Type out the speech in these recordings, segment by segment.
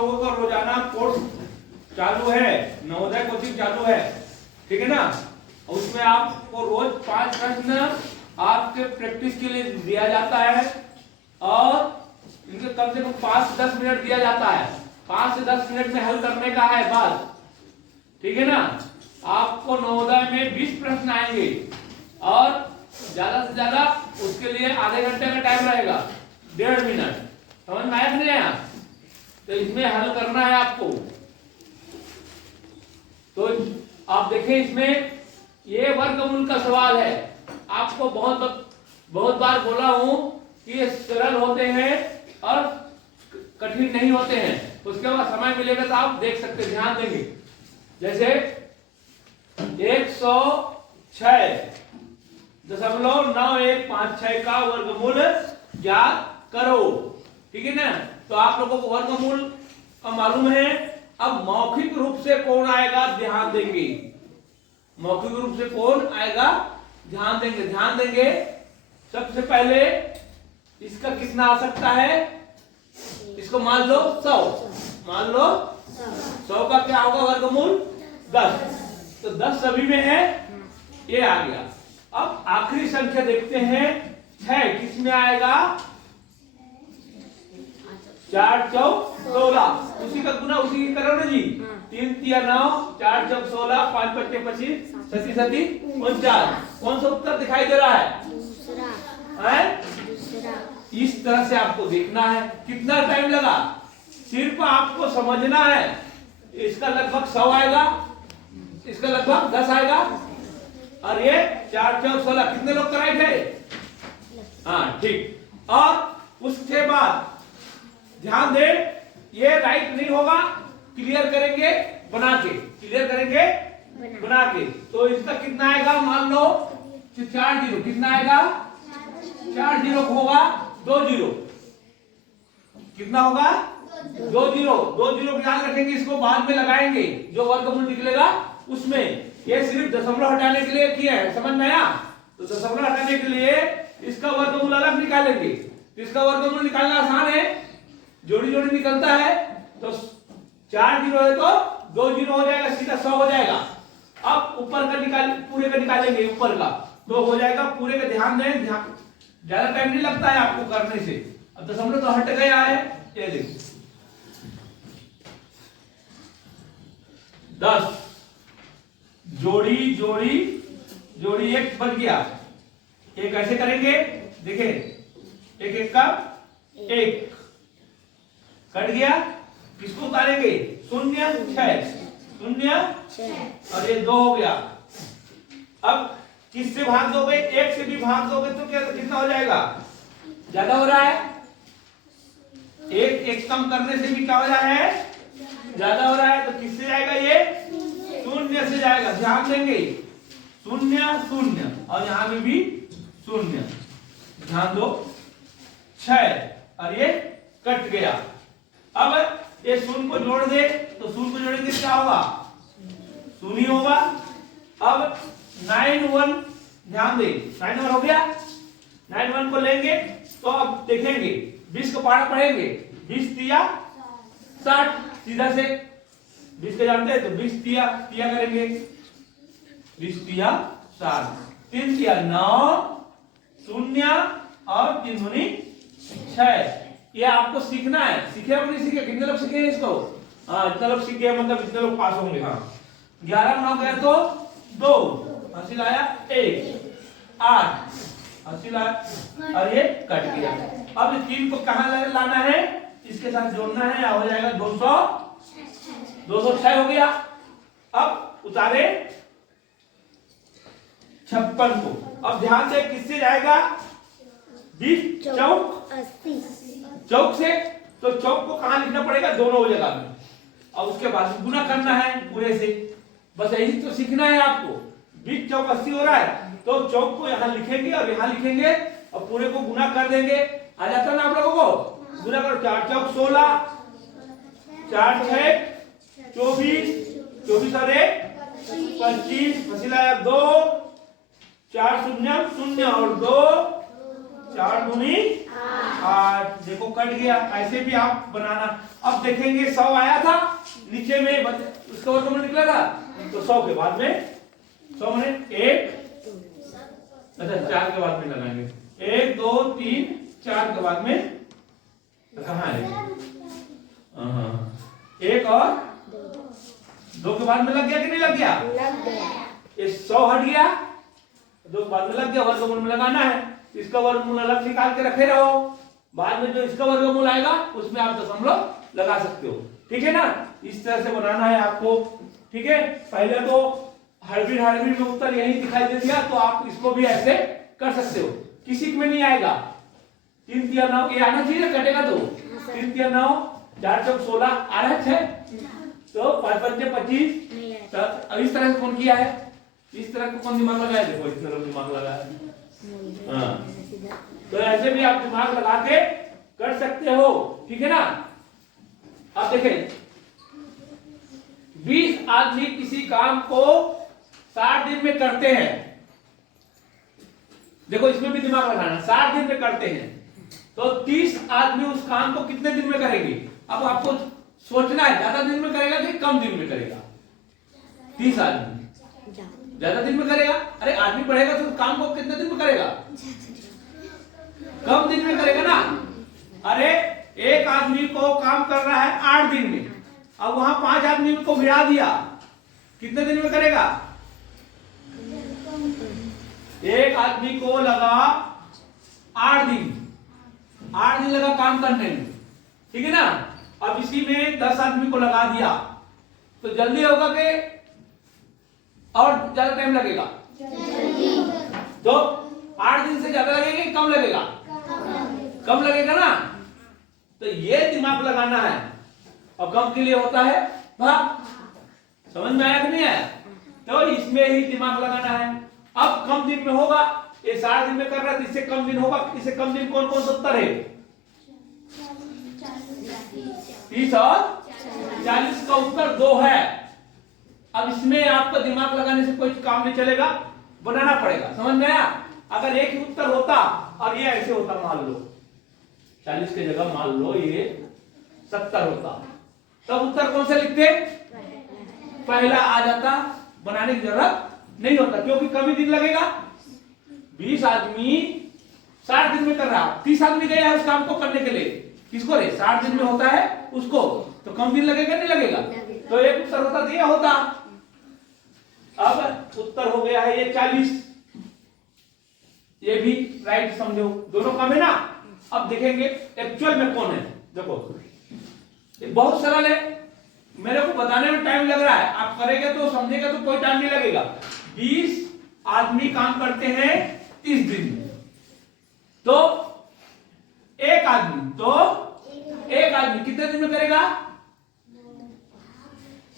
लोगों का रोजाना कोर्स चालू है, नवोदय कोचिंग चालू है, ठीक है ना। उसमें आपको रोज 5 प्रश्न आपके प्रैक्टिस के लिए दिया जाता है और इनके कम से कम 5 से 10 मिनट दिया जाता है। 5 से 10 मिनट में हल करने का है बस, ठीक है ना। आपको नवोदय में 20 प्रश्न आएंगे और ज्यादा से ज्यादा उसके लिए आधे घंटे का टाइम रहेगा, 1.5 मिनट। समझ में आया कि नहीं आया? तो इसमें हल करना है आपको। तो आप देखें, इसमें ये वर्गमूल का सवाल है। आपको बहुत बार बोला हूं कि ये सरल होते हैं और कठिन नहीं होते हैं। उसके बाद समय मिलेगा तो आप देख सकते, ध्यान देंगे। जैसे 106.9156 का वर्गमूल ज्ञात करो, ठीक है ना। तो आप लोगों को वर्गमूल का मालूम है। अब मौखिक रूप से कौन आएगा, ध्यान देंगे। मौखिक रूप से कौन आएगा, ध्यान देंगे। ध्यान देंगे, सबसे पहले इसका कितना आ सकता है, इसको मान लो 100, मान लो 100 का क्या होगा वर्गमूल 10। तो 10 सभी में है, ये आ गया। अब आखिरी संख्या देखते हैं, 6 किस में आएगा, 4 चौक 16, उसी का गुना उसी की करो ना जी। 3 तिया 9, 4 चौक 16, 5 पच्चे 25, 37 49। कौन सा उत्तर दिखाई दे रहा है? दूसरा। इस तरह से आपको देखना है। कितना टाइम लगा, सिर्फ आपको समझना है। इसका लगभग 100 आएगा, इसका लगभग 10 आएगा और ये 4 चौक 16। कितने लोग कराए थे? हाँ ठीक। और उसके बाद ध्यान दे, ये राइट नहीं होगा, क्लियर करेंगे बना के, क्लियर करेंगे बना के। तो इसका कितना आएगा, मान लो 4 जीरो। कितना आएगा, 4 जीरो होगा 2 जीरो। कितना होगा, 2 जीरो। 2 जीरो को ध्यान रखेंगे, इसको बाद में लगाएंगे जो वर्गमूल निकलेगा उसमें। ये सिर्फ दशमलव हटाने के लिए किया है, समझ में आया? तो दशमलव हटाने के लिए इसका वर्गमूल अलग निकालेंगे। इसका वर्गमूल निकालना आसान है, जोड़ी जोड़ी निकलता है। तो 4 जीरो है तो 2 जीरो हो जाएगा, सीधा 100 हो जाएगा। अब ऊपर का पूरे का निकालेंगे, ऊपर का तो हो जाएगा पूरे का। ध्यान दें, ज्यादा टाइम नहीं लगता है आपको करने से। अब दशमलव तो हट गया है, ये देखो 10 जोड़ी जोड़ी जोड़ी 1 बन गया। ये कैसे करेंगे, देखें, 1 1 का 1 कट गया। किसको उतारेंगे, 0 6 0 और ये 2 हो गया। अब किससे भाग दोगे, 1 से भी भाग दोगे तो क्या, कितना हो जाएगा, ज्यादा हो रहा है। 1 कम करने से भी क्या हो रहा है, ज्यादा हो रहा है। तो किससे जाएगा, ये 0 से जाएगा। ध्यान देंगे, 0 0 और यहां में भी 0। ध्यान दो, 6 और ये कट गया। अब ये 0 को जोड़ दे, तो 0 को जोड़ेंगे क्या होगा, 0 ही होगा। अब 9 1, ध्यान दे, 9 1 हो गया। 9 1 को लेंगे तो अब देखेंगे 20 को पारा पढ़ेंगे। 20 तिया 60, सीधा से 20 को जानते हैं तो 20 तिया करेंगे, 20 तिया 60, 3 तिया 9 0 और 3 दूनी 6। ये आपको सीखना है, सीखे आप नहीं सीखे? कितने लोग सीखे इसको? हाँ, इतना लोग सीख गए, मतलब इतने लोग पास होंगे। हाँ, 11 9 गया तो 2, हासिल आया 1, 8 हासिल आया और ये कट गया। अब इस 3 को कहां लाना है, इसके साथ जोड़ना है, या हो जाएगा 206 हो गया। अब उतारे 56 को। अब ध्यान से किससे जाएगा, 20 चौक 80 चौक से। तो चौक को कहां लिखना पड़ेगा, दोनों जगह में, और उसके बाद गुना करना है पूरे से। बस यही तो सीखना है आपको। 20 चौक 80 हो रहा है तो चौक को यहां लिखेंगे और यहां लिखेंगे और पूरे को गुना कर देंगे। आ जाता ना आप लोगों को, गुना करो। 4 चौक 16, 4 6 24, 24 और 1 25, फसीला 2, 4 0 0 और 2, 4 दूनी देखो कट गया। ऐसे भी आप बनाना। अब देखेंगे 100 आया था नीचे में, उसका वर्गमूल निकला था, तो 100 के बाद में 100 माने 1, अच्छा 4 के बाद में लगाएंगे 1 2 3 4 के बाद में कहाँ है? एक और 2 के बाद में लग गया कि नहीं लग गया? लग गया। ये 100 हट गया, 2 के बाद में लग गया। वर्गमूल में लगाना है, इसका वर्गमूल अलग निकाल के रखे रहो, बाद में जो इसका वर्गमूल आएगा उसमें आप दशमलव लगा सकते हो। ठीक है ना? इस तरह से बनाना है आपको। ठीक है, पहले तो हाइब्रिड में उत्तर यही दिखाई दे दिया, तो आप इसको भी ऐसे कर सकते हो। किसी में नहीं आएगा 3 3 9 ये आना चाहिए, कटेगा तो 3 3 9 4 4 16 आ रहा है, तो 5 5 25। अब इस तरह से कौन किया है? इस तरह का कौन दिमाग लगाया? देखो इस तरह दिमाग लगाया। हाँ, तो ऐसे भी आप दिमाग लगा के कर सकते हो। ठीक है ना? अब देखें 20 आदमी किसी काम को 60 दिन में करते हैं। देखो इसमें भी दिमाग लगाना, 60 दिन में करते हैं, तो 30 आदमी उस काम को कितने दिन में करेंगे? अब आपको सोचना है ज्यादा दिन में करेगा कि कम दिन में करेगा। 30 आदमी ज्यादा दिन में करेगा। अरे आदमी पढ़ेगा तो काम को कितने दिन में करेगा? कम दिन में करेगा ना। अरे एक आदमी को काम कर रहा है 8 दिन में, अब वहां 5 आदमी को भिड़ा दिया, कितने दिन में करेगा? एक आदमी को लगा 8 दिन, 8 दिन लगा काम करने में। ठीक है ना? अब इसी में 10 आदमी को लगा दिया, तो जल्दी होगा कि और ज्यादा टाइम लगेगा? तो 8 दिन से ज्यादा लगेगा कि कम लगेगा? कम लगेगा ना। तो ये दिमाग लगाना है। और कम के लिए होता है भाग। समझ में आया कि नहीं आया? तो इसमें ही दिमाग लगाना है। अब कम दिन में होगा, ये 60 दिन में कर रहा है, इससे कम दिन होगा। इससे कम दिन कौन कौन सा उत्तर है? 30 और 40 का उत्तर 2 है। अब इसमें आपका दिमाग लगाने से कोई काम नहीं चलेगा, बनाना पड़ेगा। समझ में आया? अगर एक ही उत्तर होता और ये ऐसे होता, मान लो 40 की जगह मान लो ये 70 होता, तब उत्तर कौन सा लिखते? पहला आ जाता, बनाने की जरूरत नहीं होता, क्योंकि कम ही दिन लगेगा। 20 आदमी 60 दिन में कर रहा, 30 आदमी गया है उस काम को करने के लिए, किसको रे? 60 दिन में होता है उसको, तो कम दिन लगेगा नहीं लगेगा? तो एक उत्तर होता दिया होता। अब उत्तर हो गया है ये 40, ये भी राइट समझो, दोनों कम है ना। अब देखेंगे एक्चुअल में कौन है। देखो ये बहुत सरल है, मेरे को बताने में टाइम लग रहा है, आप करेंगे तो समझेगा तो कोई टाइम नहीं लगेगा। 20 आदमी काम करते हैं 30 दिन, तो एक आदमी कितने दिन में करेगा?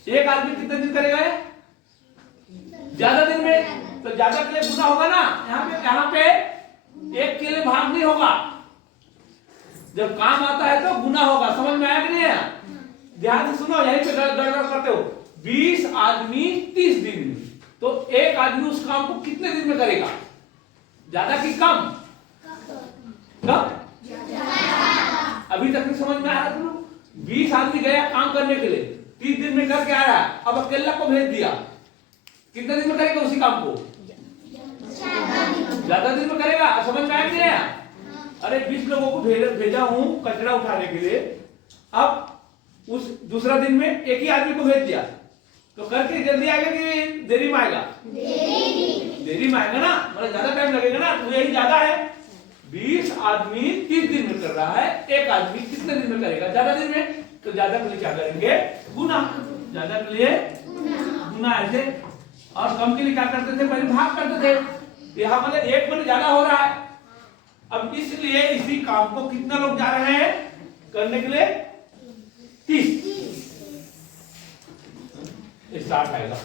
एक आदमी कितने दिन करेगा? ज्यादा दिन में, तो ज्यादा के लिए गुना होगा ना। यहाँ पे एक के लिए भाग नहीं होगा, जब काम आता है तो गुना होगा। समझ में आया कि नहीं आया? ध्यान से सुनो, यहीं पे गड़बड़ करते हो। 20 आदमी 30 दिन में, तो एक आदमी उस काम को कितने दिन में करेगा? ज्यादा कि कम? कम। अभी तक नहीं समझ में आ रहा तुम? 20 आदमी गया काम करने के लिए, 30 दिन में करके आ रहा है, अब अकेला को भेज दिया, कितने दिन में करेगा उसी काम को? ज्यादा दिन में करेगा। समझ में आया कि नहीं आया? अरे 20 लोगों को भेजा हूं कचरा उठाने के लिए, अब उस दूसरा दिन में एक ही आदमी को भेज दिया, तो करके जल्दी आएगा कि देरी में आएगा? देरी में आएगा ना, मतलब ज्यादा टाइम लगेगा ना। तो यही ज्यादा है, 20 आदमी 30 दिन में कर रहा है, एक आदमी कितने दिन में करेगा? ज्यादा दिन में। तो ज्यादा के लिए क्या करेंगे? गुना। ज्यादा के लिए गुना ऐसे। और कम के लिए क्या करते थे? पहले भाग करते थे। यहाँ मतलब एक में ज्यादा हो रहा है, अब इसलिए इसी काम को कितना लोग जा रहे हैं करने के लिए? 30। 60 आएगा,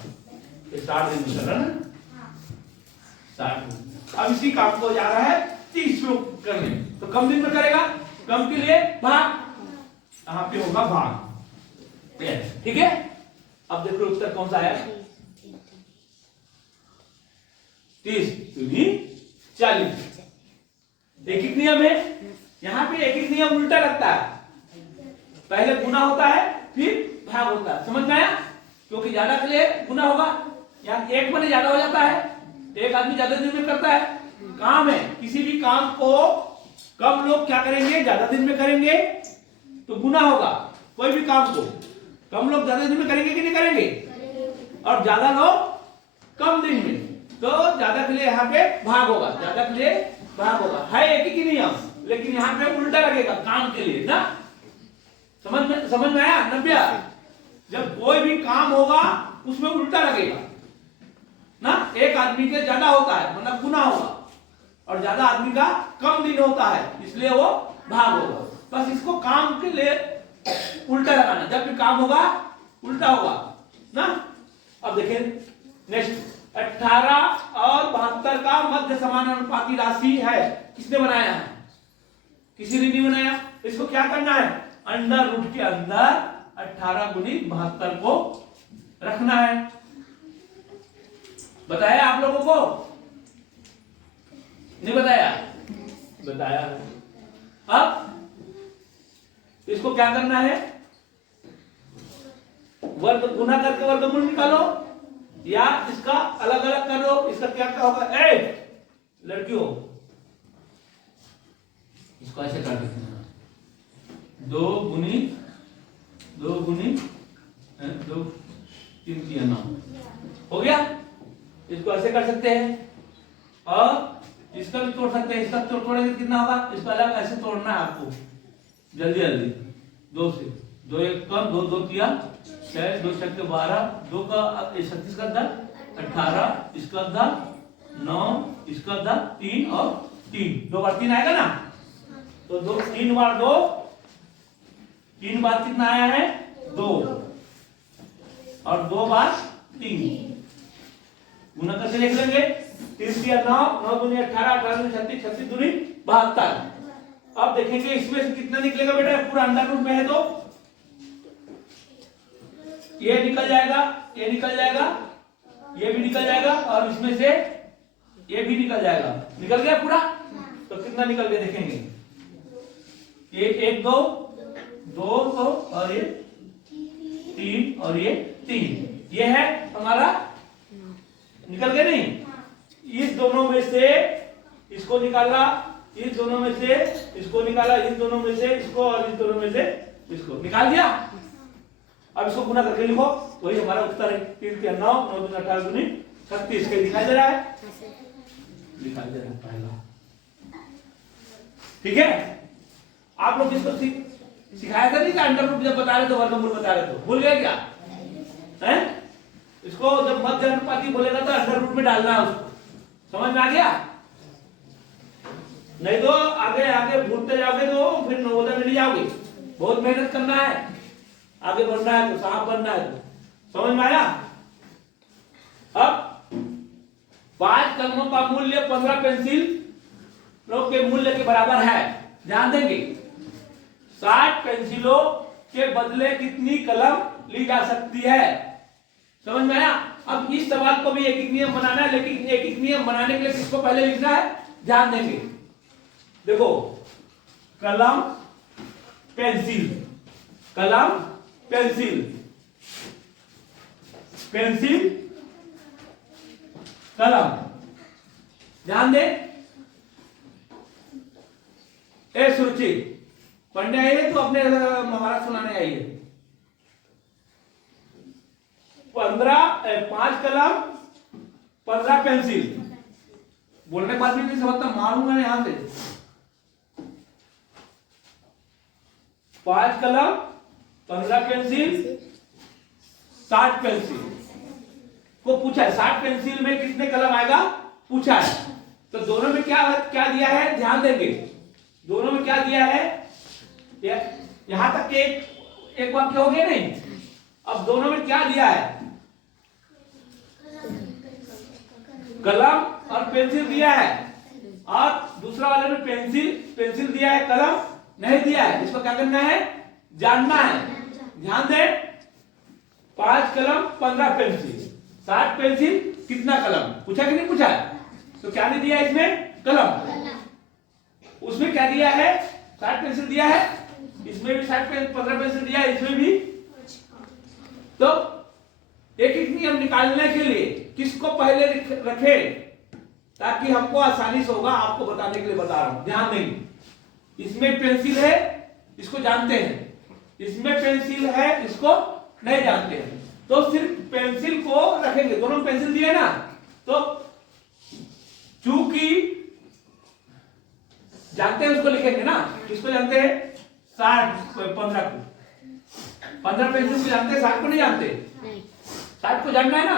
60 दिन में कर रहा है ना, 60। अब इसी काम को जा रहा है 30 लोग करने, तो कम दिन में करेगा, कम के लिए भाग, यहाँ पे होगा भाग। ठीक है? अब देखो उत्तर कौन सा आया? 30 दूनी 40। एक नियम है, यहाँ पे एक एक नियम उल्टा लगता है, पहले गुना होता है फिर भाग होता है, समझ में आया? क्योंकि ज्यादा के लिए गुना होगा, यहाँ एक मने ज्यादा हो जाता है, एक आदमी ज्यादा दिन में करता है, काम है, किसी भी काम को कम लोग क्या करेंगे, ज्यादा दिन में करेंगे तो गुना होगा। कोई भी काम को कम लोग ज्यादा दिन में करेंगे कि नहीं करेंगे, और ज्यादा लोग कम दिन में, तो ज्यादा के लिए यहाँ पे भाग होगा, ज्यादा के लिए भाग होगा, है एक ही नियम, लेकिन यहाँ पे उल्टा लगेगा काम के लिए ना। समझ में आया नव्या? जब कोई भी काम होगा उसमें उल्टा लगेगा ना, एक आदमी के ज्यादा होता है मतलब गुना होगा, और ज्यादा आदमी का कम दिन होता है इसलिए वो भाग होगा। बस इसको काम के लिए उल्टा लगाना, जब भी काम होगा उल्टा होगा ना। अब देखिए नेक्स्ट, 18 और 72 का मध्य समानुपाती राशि है, किसने बनाया है? किसी ने नहीं बनाया। इसको क्या करना है, अंडर रूट के अंदर 18 गुणित 72 को रखना है। बताया आप लोगों को? नहीं बताया? बताया। अब इसको क्या करना है, वर्ग गुना करके वर्गमूल निकालो, या इसका अलग अलग कर लो। इसका क्या क्या होगा, लड़कियों इसको ऐसे कर देते हैं, 2 गुणित 2 3 3 9 हो गया। इसको ऐसे कर सकते हैं, और इसका भी तोड़ सकते हैं। इसका तोड़ेंगे कितना होगा, इसको अलग ऐसे तोड़ना है आपको जल्दी जल्दी, 2 से 2 1 कम, 2 2 3 6 2 6 12, 2 का 36 का 10 18, इसका 10 9, इसका 10 3 और 3, 2 बार 3 आएगा ना, तो 2 3 बार 2, 3 बार कितना आया है 2, और 2 बार 3, गुना करके देख लेंगे। 3 3 9, 9 दूनी 18, 18 दूनी 36, 36 दूनी 72। अब देखेंगे इसमें से कितना निकलेगा बेटा, पूरा अंडर रूट में है तो ये निकल जाएगा, ये निकल जाएगा, ये भी निकल जाएगा, और इसमें से ये भी निकल जाएगा। निकल गया पूरा, तो कितना निकल के देखेंगे, ये 1 2 2 2 और ये 3 और ये 3, ये है हमारा, निकल गया नहीं। इस दोनों में से इसको निकाला, इस दोनों में से इसको निकाला, इस दोनों में से इसको, और इस दोनों में से इसको निकाल दिया। अब इसको गुना करके लिखो, वही हमारा उत्तर है। 3 के 9, 9 दूनी 18 दूनी 36, के दिखाई दे रहा है, दिखाई दे रहा है पहला। ठीक है, आप लोग इसको सिखाया था नहीं कि अंडर रूट जब बता रहे तो वर्गमूल बता रहे तो भूल गए क्या? हैं? इसको जब मध्य अनुपाती बोलेगा तो अंडर रूट में डालना है, उसको समझ में आ गया? नहीं तो आगे आगे भूलते जाओगे तो फिर नवोदय में नहीं जाओगे। बहुत मेहनत करना है, आगे बढ़ना है तो, साहब बनना है तो, समझ में आया? अब 5 कलमों का मूल्य 15 पेंसिलों के मूल्य के बराबर है। ध्यान देंगे, 60 पेंसिलों के बदले कितनी कलम ली जा सकती है? समझ में आया? अब इस सवाल को भी एक एक नियम बनाना है, लेकिन एक एक नियम बनाने के लिए किसको पहले लिखना है, ध्यान देंगे। देखो, कलम पेंसिल, कलम पेंसिल, पेंसिल कलम, ध्यान दे। सुरुचि पढ़ने आई है तो अपने महाराज सुनाने आई है। 5 कलम 15 पेंसिल, बोलने के बाद भी नहीं समझता, मारूंगा यहां से। 5 कलम 15 पेंसिल 60 पेंसिल को पूछा है, 60 पेंसिल में कितने कलम आएगा पूछा है। तो दोनों में क्या क्या दिया है, ध्यान देंगे। दोनों में क्या दिया है, यहां तक के एक वाक्य हो गया नहीं। अब दोनों में क्या दिया है, कलम और पेंसिल दिया है, और दूसरा वाले में पेंसिल दिया है, कलम नहीं दिया है। इसको क्या करना है, जानना है। ध्यान दे, 5 कलम 15 पेंसिल 60 पेंसिल कितना कलम पूछा कि नहीं पूछा? तो क्या नहीं दिया इसमें, कलम। उसमें क्या दिया है, 60 पेंसिल दिया है, इसमें भी 15 पेंसिल दिया है, इसमें भी। तो एक एक नियम निकालने के लिए किसको पहले रखे ताकि हमको आसानी से होगा, आपको बताने के लिए बता रहा हूं, ध्यान देंगे। इसमें पेंसिल है, इसको जानते हैं, इसमें पेंसिल है, इसको नहीं जानते हैं, तो सिर्फ पेंसिल को रखेंगे। दोनों पेंसिल दिए ना, तो चूंकि जानते हैं उसको लिखेंगे ना। किसको जानते हैं? 15 को। 15 पेंसिल को जानते हैं, 60 को नहीं जानते। 60 को जानना है ना,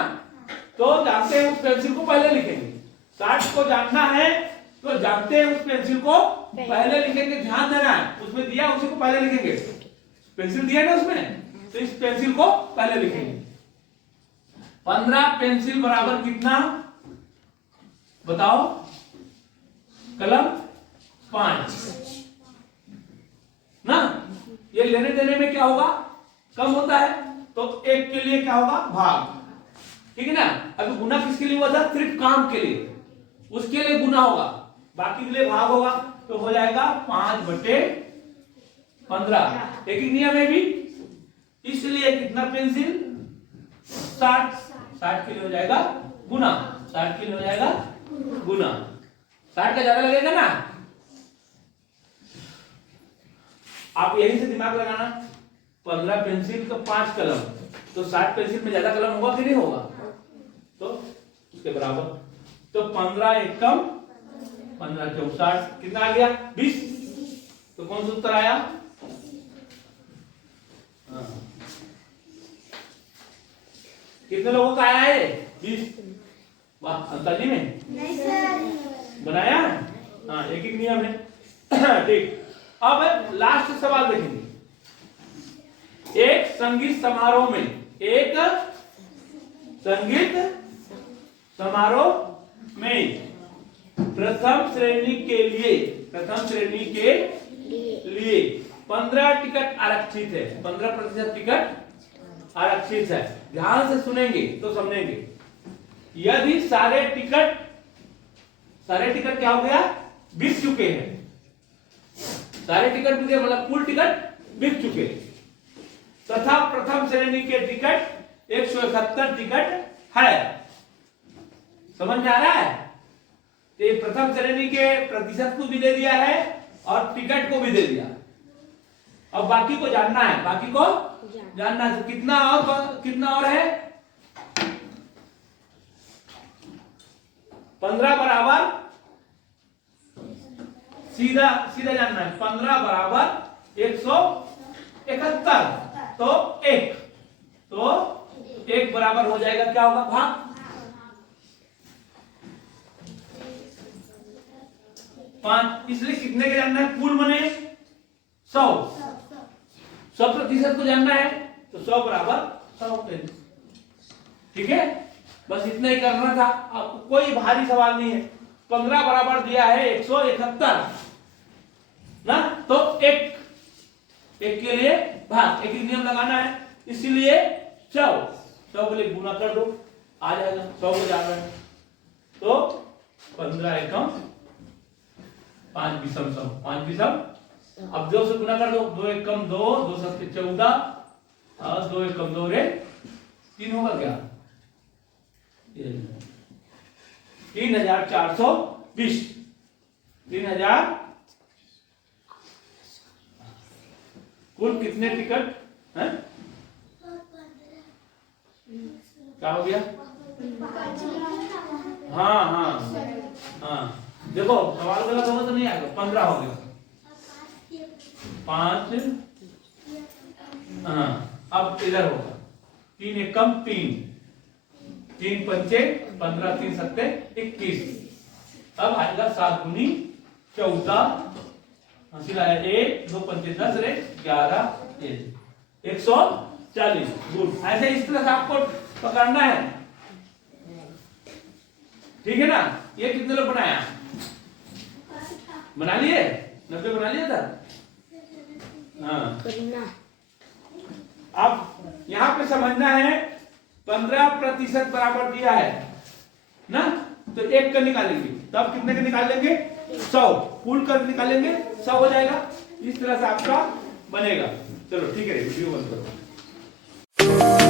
तो जानते हैं उस पेंसिल को पहले लिखेंगे। 60 को जानना है तो जानते हैं उस पेंसिल को पहले लिखेंगे। ध्यान देना है, उसमें दिया उसी को पहले लिखेंगे। पेंसिल दिया ना उसमें, तो इस पेंसिल को पहले लिखेंगे। 15 पेंसिल बराबर कितना बताओ? कलम 5 ना। ये लेने देने में क्या होगा? कम होता है, तो एक के लिए क्या होगा? भाग। ठीक है ना। अभी गुना किसके लिए हुआ था? सिर्फ काम के लिए, उसके लिए गुना होगा, बाकी के लिए भाग होगा। तो हो जाएगा 5/15। एक ही नियम है भी, इसलिए कितना पेंसिल? 60 के लिए हो जाएगा गुना, 60 के लिए हो जाएगा गुना। 60 का ज्यादा लगेगा ना, आप यही से दिमाग लगाना। 15 पेंसिल तो 5 कलम, तो 60 पेंसिल में ज्यादा कलम होगा कि नहीं होगा? तो उसके बराबर। तो 15 एकम 15 चौक 60, कितना आ गया? 20। तो कौन सा उत्तर आया? कितने लोगों का आया है? 20। वाह, अंताजी में नहीं सर बनाया। हाँ, एक एक नियम है। ठीक, अब लास्ट सवाल देखेंगे। एक संगीत समारोह में, एक संगीत समारोह में प्रथम श्रेणी के लिए 15 टिकट आरक्षित है। 15% टिकट आरक्षित है। ध्यान से सुनेंगे तो समझेंगे। यदि सारे टिकट क्या हो गया? बिक चुके हैं। सारे टिकट बिके मतलब कुल टिकट बिक चुके, तथा प्रथम श्रेणी के टिकट 171 टिकट है। समझ में आ रहा है? तो प्रथम श्रेणी के प्रतिशत को भी दे दिया है और टिकट को भी दे दिया। अब बाकी को जानना है, बाकी को जानना है। तो कितना और है? 15 बराबर, सीधा जानना है। 15 बराबर 171, तो 1 बराबर हो जाएगा, क्या होगा? भाग। 5, इसलिए कितने के जानना है? कुल बने 100% को जानना है, तो 100 बराबर 100। ठीक है, बस इतना ही करना था। आपको कोई भारी सवाल नहीं है। 15 बराबर दिया है 171 ना, तो एक के लिए भाग, एक ही नियम लगाना है। इसीलिए 100 के लिए गुना कर दो, आ जाएगा। 100 को जाना है तो 15 एकम 5 विषम 100, 5 विषम। अब 2 से गुना कर दो, 2 एकम 2, 2 सत्ते 14 और 2 एकम 2 रे 3 होगा क्या? 3420। 3000 कुल कितने टिकट हैं? क्या हो गया? हाँ, देखो सवाल गलत होगा तो नहीं आएगा। 15 हो गया, 5। हाँ, अब इधर होगा 3 एकम 3, 3 पंचे 15, 3 सत्ते 21। अब आएगा 7 दूनी 14, 1, 2 पंचे 10 रे 11, 140। गुड। ऐसे इस तरह से आपको पकड़ना है। ठीक है ना। ये कितने लोग बनाया? बना लिए? 90 बना लिया था। हाँ, अब यहां पे समझना है 15% बराबर दिया है ना, तो 1 का निकालेंगे, तब कितने का निकाल लेंगे? 100। कुल कर निकालेंगे 100 हो जाएगा। इस तरह से आपका बनेगा। चलो ठीक है, वीडियो बंद करो।